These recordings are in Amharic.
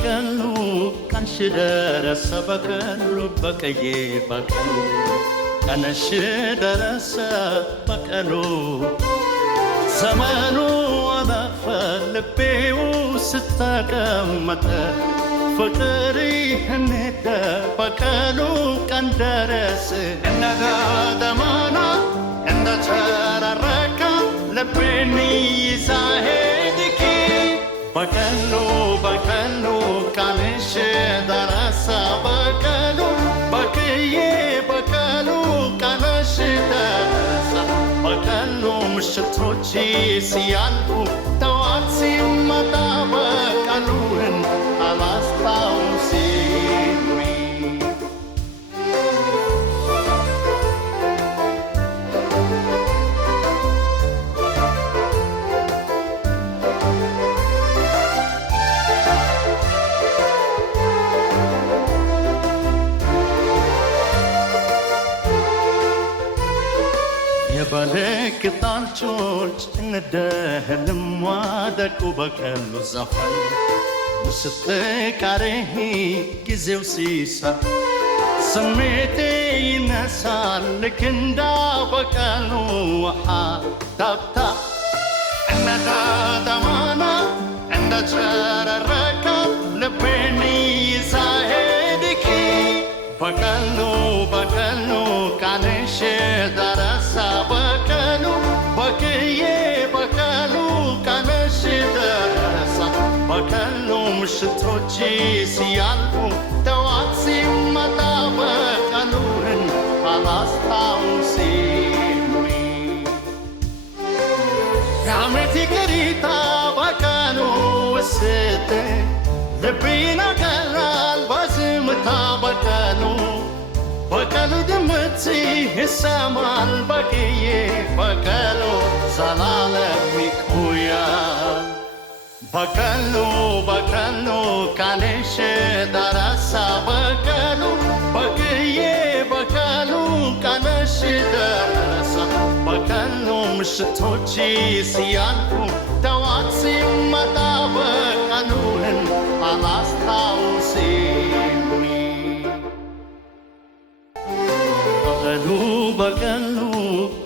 በቀሉ ቀንሽ ደረሰ በቀሉ በቀዬ በቀሉ ቀንሽ ደረሰ በቀሉ ዘመኑ አለፈ ልቤው ስተቀመጠ ፍቅሪ ሄደ በቀሉ ቀን ደረሰ እንደገደማና እንደተራረቀ ልቤን ይዛ ሄድኪ በቀሉ በቀሉ ቀንሽ ደረሰ በቀሉ በቅዬ በቀሉ ቀንሽ ደረሰ በቀሉ ምሽቶች ሲያልፉ ጠዋት ሲመጣ በቀሉን አላስታውስም የበለክ ጣልቾች እንደህልም ዋደቁ በቀሉ ዘፈን ውስጥ ቃሬህ ጊዜው ሲሳ ስሜቴ ይነሳል ልክ እንዳ በቀሉ ውሃ ታብታ እንደተደማና እንደተራረቀ ልቤን ይዛ ሄድኪ በቀሉ በቀሉ ቀንሽ ደረሰ በቀሉ በቅዬ በቀሉ ቀንሽ ደረሰ በቀሉ ምሽቶች ሲያልፉ ጠዋት ሲመጣ በቀሉን አላስታውስም ያመት ይቅሪታ በቀሉ ውስጥ ልቤን አቀላል በዝምታ በቀሉ በቀሉ ድምፅ ይሰማል በቅዬ በቀሉ ዘላለም ይቆያል በቀሉ በቀሉ ቀንሽ ደረሰ በቀሉ በቅዬ በቀሉ ቀንሽ ደረሰ በቀሉ ምሽቶች ሲያልፉ ጠዋት ሲመጣ በቀሉን አላስታውስም በቀሉ በቀሉ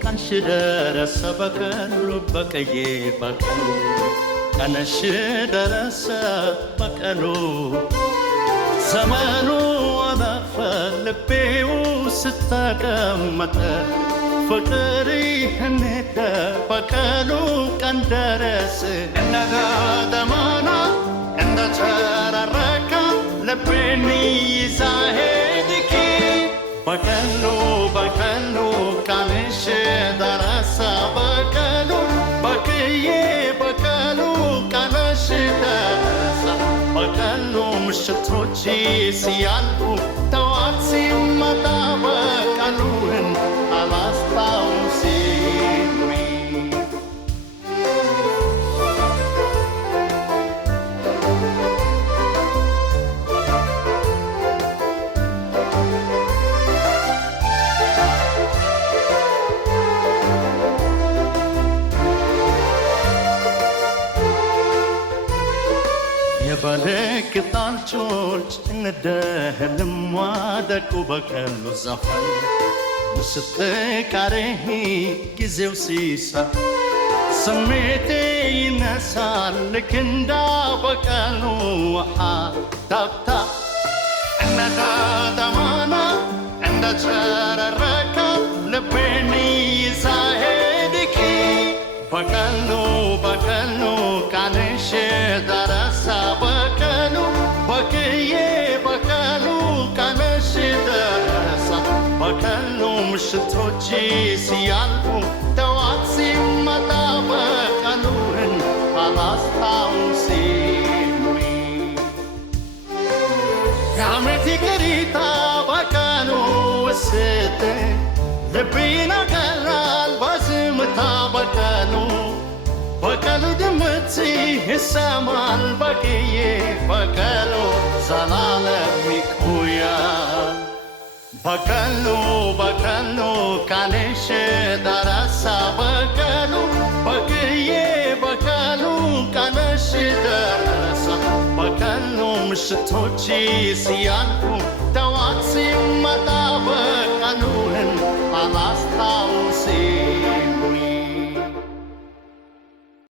ቀንሽ ደረሰ በቀሉ በቀዬ በቀሉ ቀንሽ ደረሰ በቀሉ ዘመኑ አለፈ ልቤው ስተቀመጠ ፍቅሪ ሄደ በቀሉ ቀን ደረሰ እንደገደማና እንደተራረቀ ልቤን ይዛ ሄድኪ በቀሉ በቀሉ ቀንሽ ደረሰ በቀሉ በቅዬ በቀሉ ቀንሽ ደረሰ በቀሉ ምሽቶች ሲያልፉ ጠዋት ሲመጣ በቀሉን አላስታውስም የበለክ ጣልቾች እንደህልም ዋደቁ በቀሉ ዘፈን ውስጥ ቃሬህ ጊዜው ሲሳ ስሜቴ ይነሳል ልክ እንዳ በቀሉ ውሃ ታብታ እንደተደማና እንደተራረቀ ልቤን ይዛ ሄድኪ በቀሉ በቀሉ ቀንሽ ደረሰ በቀሉ በቅዬ በቀሉ ቀንሽ ደረሰ በቀሉ ምሽቶች ሲያልፉ ጠዋት ሲመጣ በቀሉን አላስታውስም ያመት ይቅሪታ በቀሉ ውስጥ ልቤን አቀላል በዝምታ በቀሉ በቀሉ ድምፅ ይሰማል በቅዬ በቀሉ ዘላለም ይቆያል በቀሉ በቀሉ ቀንሽ ደረሰ በቀሉ በቅዬ በቀሉ ቀንሽ ደረሰ በቀሉ ምሽቶች ሲያልፉ